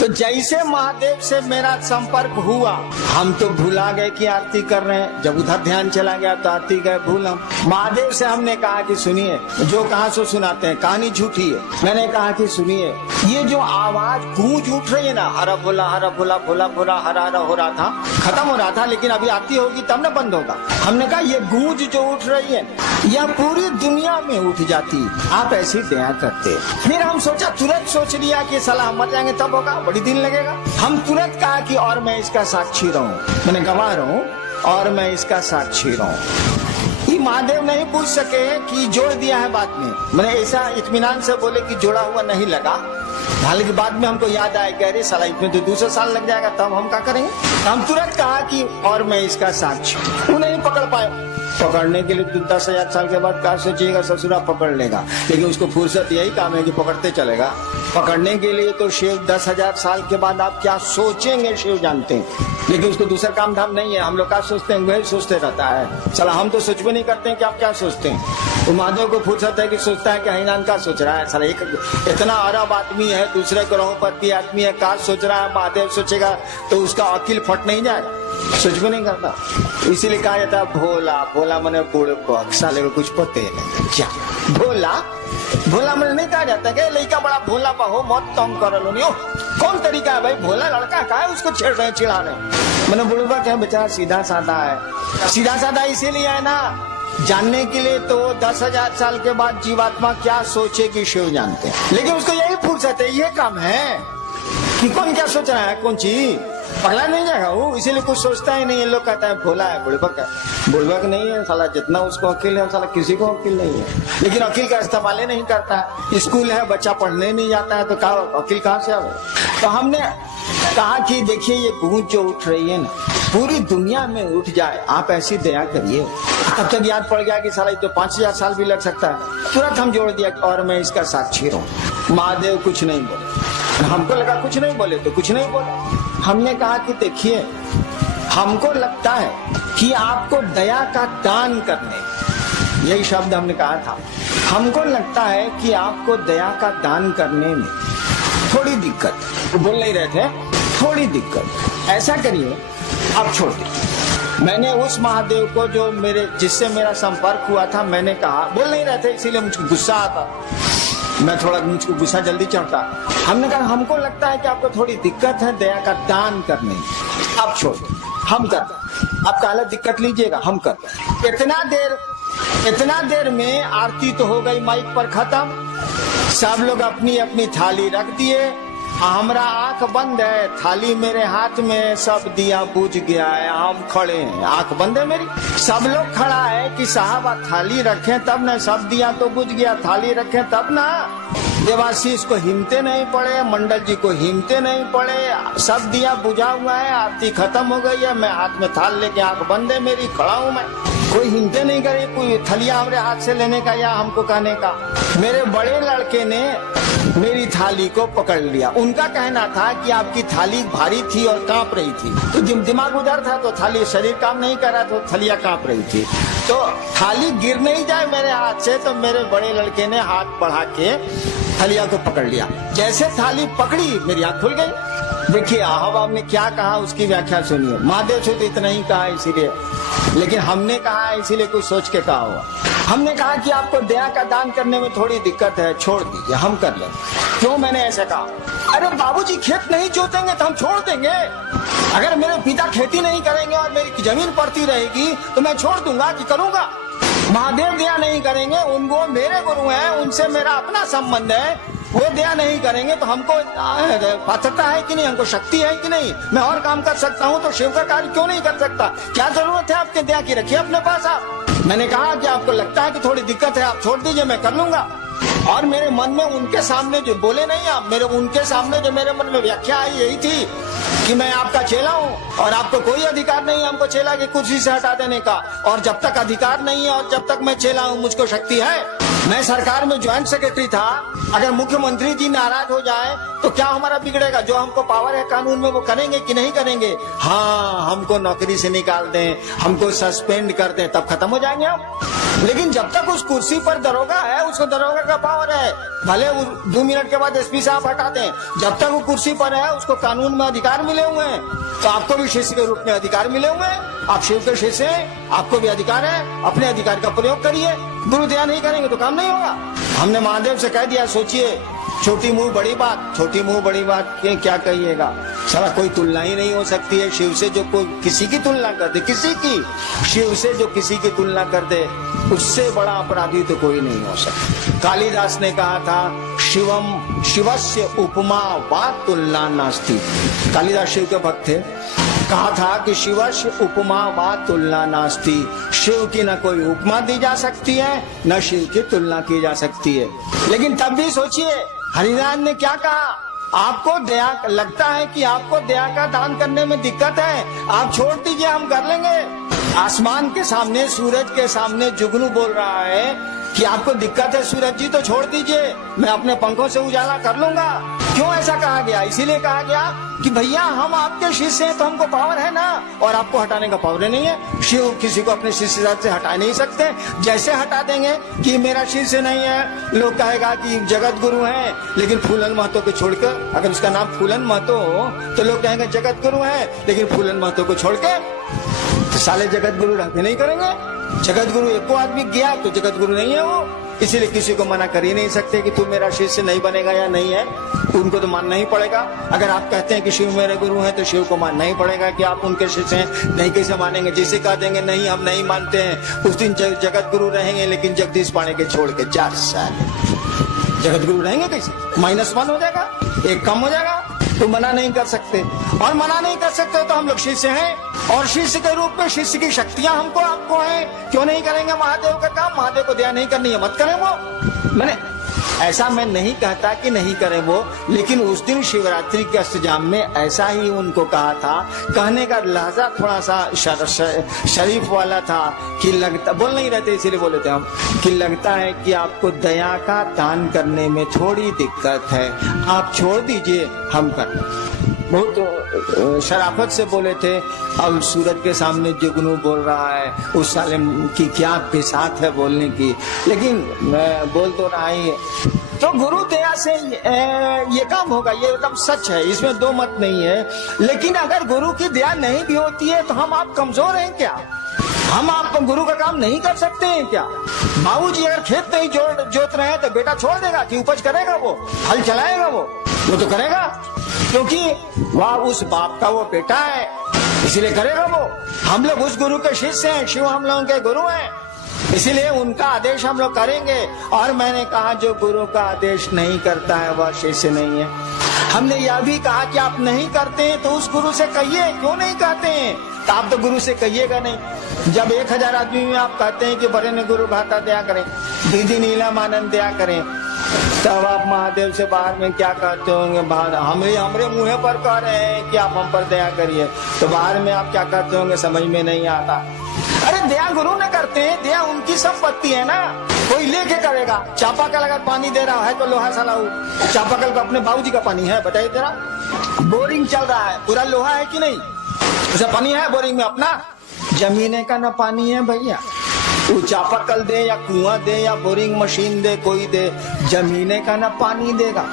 तो जैसे महादेव से मेरा संपर्क हुआ, हम तो भुला गए कि आरती कर रहे हैं। जब उधर ध्यान चला गया तो आरती गए भूल हम। महादेव से हमने कहा कि सुनिए, जो कहाँ से सुनाते हैं कहानी झूठी है। मैंने कहा कि सुनिए, ये जो आवाज गूंज उठ रही है ना, हरा भोला भोला भोला हरा हरा हो रहा था, खत्म हो रहा था, लेकिन अभी आरती होगी तब न बंद होगा। हमने कहा ये गूंज जो उठ रही है यह पूरी दुनिया में उठ जाती, आप ऐसी दया करते। फिर हम सोचा, तुरंत सोच लिया कि सलाह मर जाएंगे तब होगा, बड़ी दिन लगेगा। हम तुरंत कहा कि और मैं इसका साक्षी रहूं, मैंने गवाह रहूं और मैं इसका साक्षी रहूं। ये महादेव नहीं पूछ सके कि जोड़ दिया है बाद में। मैंने ऐसा इत्मीनान से बोले कि जोड़ा हुआ नहीं लगा। हालांकि बाद में हमको याद आया कि अरे साला इसमें तो दूसरा साल लग जाएगा, तब हम क्या करेंगे। हम तुरंत कहा कि और मैं इसका साक्षी। वो नहीं पकड़ पाए। पकड़ने के लिए 10,000 साल के बाद क्या सोचिएगा, ससुरा पकड़ लेगा, लेकिन उसको फुर्सत यही काम है कि पकड़ते चलेगा। पकड़ने के लिए तो शिव 10,000 साल के बाद आप क्या सोचेंगे शिव जानते हैं, लेकिन उसको दूसरा काम धाम नहीं है। हम लोग क्या सोचते हैं, वही सोचते रहता है। चला हम तो सोच भी नहीं करते हैं कि आप क्या सोचते हैं। तो महादेव को फुर्सत है कि सोचता है कि हईनान का सोच रहा है। साला एक इतना अरब आदमी है, दूसरे ग्रहों पर भी आदमी है, का सोच रहा है। महादेव सोचेगा तो उसका अकिल फट नहीं जाएगा, सोच भी नहीं करता। इसीलिए कहा जाता है भोला भोला मने बूढ़े को, साले को कुछ पते नहीं। क्या भोला भोला मैंने नहीं कहा जाता कि लड़का बड़ा भोला हो, मौत तंग कर लो। कौन तरीका है भाई, भोला लड़का का है, उसको छेड़ रहे चिढ़ा रहे। मैंने बुढ़वा क्या बेचारा सीधा साधा है। सीधा साधा इसीलिए है ना, जानने के लिए तो 10,000 साल के बाद जीवात्मा क्या सोचेगी शिव जानते हैं, लेकिन उसको यही फुर्सत है, ये काम है कि कौन क्या सोच रहा है, कौन चीज पगला नहीं जाएगा वो, इसीलिए कुछ सोचता ही नहीं। ये लोग कहता है भोला है, बुढ़बक है। बुढ़बक नहीं है साला, जितना उसको अकील है साला किसी को अकील नहीं है, लेकिन अकील का इस्तेमाल नहीं करता है। स्कूल है, बच्चा पढ़ने नहीं जाता है, तो कहा अकील कहाँ से आवे। तो हमने कहा कि देखिए ये गूंज जो उठ रही है ना, पूरी दुनिया में उठ जाए, आप ऐसी दया करिए। तब तक याद पड़ गया कि साला तो 5,000 साल भी लग सकता है। तुरंत हम जोड़ दिया और मैं इसका साक्षी रहूं। महादेव कुछ नहीं बोले, हमको लगा कुछ नहीं बोले तो कुछ नहीं बोले। हमने कहा कि देखिए, हमको लगता है कि आपको दया का दान करने, यही शब्द हमने कहा था, हमको लगता है कि आपको दया का दान करने में थोड़ी दिक्कत, वो बोल नहीं रहे थे, थोड़ी दिक्कत। ऐसा करिए, आप छोड़ दीजिए। मैंने उस महादेव को जो जिससे मेरा संपर्क हुआ था, मैंने कहा, बोल नहीं रहे थे इसीलिए मुझको गुस्सा आता, मुझको गुस्सा जल्दी चढ़ता। हमने कहा हमको लगता है कि आपको थोड़ी दिक्कत है दया का दान करने, आप छोड़, हम कर, आप काला दिक्कत लीजिएगा, हम कर। इतना देर में आरती तो हो गई माइक पर खत्म, सब लोग अपनी अपनी थाली रख दिए। हमारा आंख बंद है, थाली मेरे हाथ में, सब दिया बुझ गया है, हम खड़े हैं, आंख बंद है मेरी। सब लोग खड़ा है कि साहब आप थाली रखें तब ना, सब दिया तो बुझ गया, थाली रखें तब ना। देवाशीष को हिम्मते नहीं पड़े, मंडल जी को हिम्मते नहीं पड़े, सब दिया बुझा हुआ है, आरती खत्म हो गई है, मैं हाथ में थाल लेके, आंख बंद है मेरी, खड़ा हूँ मैं। कोई हिम्मते नहीं करे कोई थलिया हमारे हाथ से लेने का या हमको कहने का। मेरे बड़े लड़के ने मेरी थाली को पकड़ लिया। उनका कहना था कि आपकी थाली भारी थी और कांप रही थी, तो दिमाग उधर था तो थाली, शरीर काम नहीं कर रहा तो थलिया कांप रही थी, तो थाली गिर नहीं जाए मेरे हाथ से, तो मेरे बड़े लड़के ने हाथ बढ़ा के थलिया को पकड़ लिया। जैसे थाली पकड़ी मेरी आंख खुल गई। देखिए अहबाब ने क्या कहा उसकी व्याख्या सुनिए। महादेव से तो इतना ही कहा इसीलिए, लेकिन हमने कहा इसीलिए कुछ सोच के कहा हुआ। हमने कहा कि आपको दया का दान करने में थोड़ी दिक्कत है, छोड़ दीजिए, हम कर लें। क्यों मैंने ऐसा कहा? अरे बाबूजी खेत नहीं जोतेंगे तो हम छोड़ देंगे। अगर मेरे पिता खेती नहीं करेंगे और मेरी जमीन पड़ती रहेगी तो मैं छोड़ दूंगा कि करूंगा? महादेव दया नहीं करेंगे, उनको मेरे गुरु हैं, उनसे मेरा अपना संबंध है, वो दया नहीं करेंगे तो हमको पात्रता है कि नहीं, हमको शक्ति है कि नहीं, मैं और काम कर सकता हूँ तो शिव का कार्य क्यों नहीं कर सकता? क्या जरूरत है आपके दया की, रखिए अपने पास आप। मैंने कहा कि आपको लगता है कि थोड़ी दिक्कत है, आप छोड़ दीजिए, मैं कर लूंगा। और मेरे मन में उनके सामने जो बोले नहीं आप, उनके सामने जो मेरे मन में व्याख्या आई यही थी कि मैं आपका चेला हूँ और आपको कोई अधिकार नहीं हमको चेला की कुर्सी से हटा देने का, और जब तक अधिकार नहीं है और जब तक मैं चेला हूँ मुझको शक्ति है। मैं सरकार में ज्वाइंट सेक्रेटरी था। अगर मुख्यमंत्री जी नाराज हो जाए तो क्या हमारा बिगड़ेगा? जो हमको पावर है कानून में वो करेंगे कि नहीं करेंगे? हाँ, हमको नौकरी से निकाल दें, हमको सस्पेंड कर दें, तब खत्म हो जाएंगे हम। लेकिन जब तक उस कुर्सी पर दरोगा है, उसको दरोगा का पावर है, भले 2 मिनट के बाद एसपी साहब हटा दें, जब तक वो कुर्सी पर है उसको कानून में अधिकार मिले हुए हैं। तो आपको भी शिष्य के रूप में अधिकार मिले हुए हैं, आप शिव के शिष्य हैं, आपको भी अधिकार है, अपने अधिकार का प्रयोग करिए। गुरु दया नहीं करेंगे तो काम नहीं होगा। हमने महादेव से कह दिया, सोचिए, छोटी मुंह बड़ी बात, छोटी मुंह बड़ी बात के क्या कहिएगा? सारा कोई तुलना ही नहीं हो सकती है शिव से। जो कोई किसी की तुलना कर दे, किसी की, शिव से जो किसी की तुलना कर दे, उससे बड़ा अपराधी तो कोई नहीं हो सकता। कालिदास ने कहा था, शिवम शिवस्य उपमा वा तुलना नास्ति। कालिदास शिव के भक्त थे, कहा था कि शिवस्य उपमा वा तुलना नास्ति। शिव की न कोई उपमा दी जा सकती है, न शिव की तुलना की जा सकती है। लेकिन तब भी सोचिए, हरिनाथ ने क्या कहा? आपको दया लगता है कि आपको दया का दान करने में दिक्कत है, आप छोड़ दीजिए, हम कर लेंगे। आसमान के सामने, सूरज के सामने जुगनू बोल रहा है कि आपको दिक्कत है सूरज जी, तो छोड़ दीजिए, मैं अपने पंखों से उजाला कर लूंगा। क्यों ऐसा कहा गया? इसीलिए कहा गया कि भैया हम आपके शिष्य हैं तो हमको पावर है ना, और आपको हटाने का पावर नहीं है। शिव किसी को अपने शिष्य से हटा नहीं सकते। जैसे हटा देंगे कि मेरा शिष्य नहीं है, लोग कहेगा कि जगत गुरु है, लेकिन फूलन महतो को छोड़कर, अगर उसका नाम फूलन महतो हो तो लोग कहेंगे जगत गुरु है, लेकिन फूलन महतो को छोड़ के तो साले जगत गुरु रहते नहीं करेंगे। जगत गुरु एको आदमी गया तो जगत गुरु नहीं है वो। इसीलिए किसी को मना कर ही नहीं सकते कि तू मेरा शिष्य नहीं बनेगा या नहीं है, उनको तो मानना ही पड़ेगा। अगर आप कहते हैं कि शिव मेरे गुरु हैं तो शिव को मानना ही पड़ेगा कि आप उनके शिष्य हैं। नहीं कैसे मानेंगे? जिसे कह देंगे नहीं हम नहीं मानते हैं, उस दिन जगत गुरु रहेंगे, लेकिन जगदीश पांडे के छोड़ के 4 साल जगत गुरु रहेंगे कैसे? -1 हो जाएगा, 1 कम हो जाएगा। तो मना नहीं कर सकते, और मना नहीं कर सकते तो हम लोग शिष्य हैं, और शिष्य के रूप में शिष्य की शक्तियां हमको आपको हैं। क्यों नहीं करेंगे महादेव का काम? महादेव को दया नहीं करनी है, मत करें वो। मैंने ऐसा मैं नहीं कहता कि नहीं करें वो, लेकिन उस दिन शिवरात्रि के अष्टजाम में ऐसा ही उनको कहा था। कहने का लहजा थोड़ा सा शरीफ वाला था कि लगता, बोल नहीं रहते इसीलिए बोले थे हम, कि लगता है कि आपको दया का दान करने में थोड़ी दिक्कत है, आप छोड़ दीजिए, हम कर। बहुत शराफत से बोले थे। अब सूरज के सामने जुगनू बोल रहा है, उस साले की क्या बिसात है बोलने की, लेकिन मैं बोल तो रहा ही। तो गुरु दया से ये काम होगा, ये एकदम सच है, इसमें 2 मत नहीं है। लेकिन अगर गुरु की दया नहीं भी होती है तो हम आप कमजोर हैं क्या? हम आप गुरु का काम नहीं कर सकते हैं क्या? बाबूजी अगर खेत नहीं जोत रहे हैं तो बेटा छोड़ देगा कि उपज करेगा? वो हल चलाएगा, वो तो करेगा, क्योंकि वह उस बाप का वो बेटा है, इसीलिए करेगा वो। हम लोग उस गुरु के शिष्य हैं, शिव हम लोगों के गुरु हैं, इसीलिए उनका आदेश हम लोग करेंगे। और मैंने कहा जो गुरु का आदेश नहीं करता है वह शिष्य नहीं है। हमने यह भी कहा कि आप नहीं करते हैं तो उस गुरु से कहिए, क्यों नहीं कहते हैं? तो आप तो गुरु से कहिएगा नहीं। जब 1000 आदमी में आप कहते हैं कि बड़े ने गुरु भाता दया करें, दीदी नीलम आनंद दया करें, तब आप महादेव से बाहर में क्या कहते होंगे? हमरे मुँह पर कह रहे हैं कि आप हम पर दया करिए, तो बाहर में आप क्या कहते होंगे? समझ में नहीं आता। अरे दया गुरु ने करते हैं, दया उनकी संपत्ति है ना, कोई लेके करेगा। चापाकल अगर पानी दे रहा है तो लोहा सलाऊ, चापाकल का अपने बाबूजी का पानी है, बताइए जरा। बोरिंग चल रहा है, पूरा लोहा है कि नहीं? उसे पानी है बोरिंग में अपना? जमीने का ना पानी है भैया, वो चापाकल दे या कुआं दे या बोरिंग मशीन दे, कोई दे, जमीने का ना पानी देगा।